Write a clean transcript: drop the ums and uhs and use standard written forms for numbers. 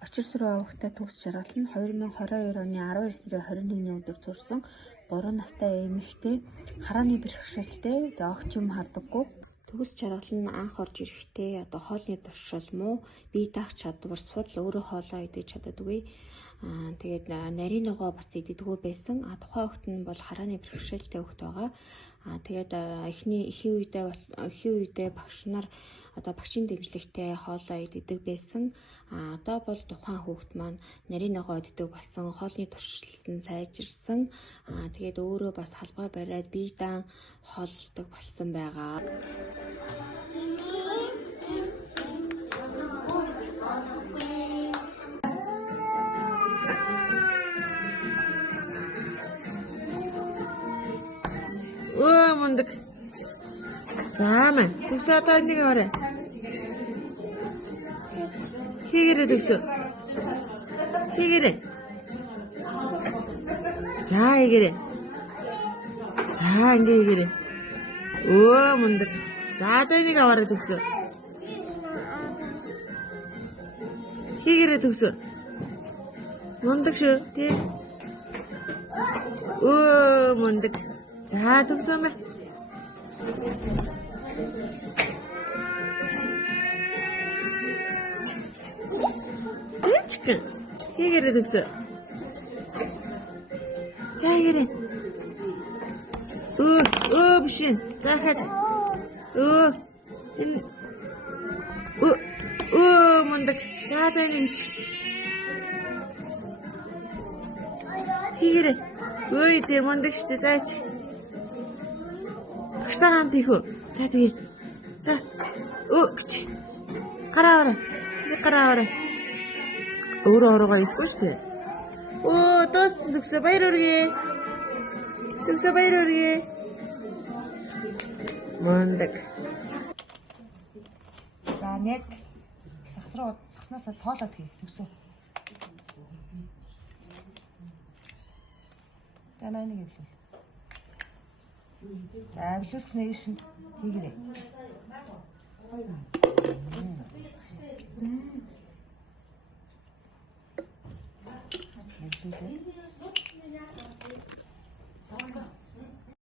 Очир сүрээ овогтой төгс жаргал нь 2022 оны 12 сарын 21-ний өдөр төрсэн 3 настай эмэгтэй харааны бэрхшээлтэй огт юм хардаггүй. Төгс жаргал нь анх орж ирэхдээ хоолны туршил муу, бие даах чадвар сул өөрөө хоолоо идэж чаддаггүй. Тэгээд нарийн ногоо бас иддэггүй байсан. Тухайн хүүхэд нь бол харааны бэрхшээлтэй хүүхэд байгаа. Тэгээд эхийн үедээ багш нар багшийн дэмжлэгтэй хоолоо иддэг байсан. Одоо бол тухайн хүүхэд маань нарийн ногоо иддэг болсон, хоолны туршилт нь сайжирсан. Тэгээд өөрөө бас халбаа бариад бие даан хооллдог болсон байгаа. Мундаг. Заамаа. Төгсөө та нэг орой. Хийгэрээ төгсөө. Хийгэрээ. За хийгэрээ. За ингэ хийгэрээ. Мундаг. За та нэг аваарай төгсөө. Хийгэрээ төгсөө. Мундаг шүү. Тий. Мундаг. За төгсөөмэ. Тэчгэн. Хийгэрээ төгсөө. За хийгэрээ. Бишин. За хад. Мундаг. За тань. Хийгэрээ. Тэ мундаг штэ заач. Багштайгаа хамт ийхүү. За тэгээ. За. Гэж. Гараа. Өөрөө ороогоо ихгүй шүү дээ. Дууссан төгсөө баяр хүргэе. Мундаг. За нэг сахнаасаа тоолоод хий төгсөө. За нэг эвлүүл. За эвлүүлснээ шин хийгэрээ. Эвлүүлээ.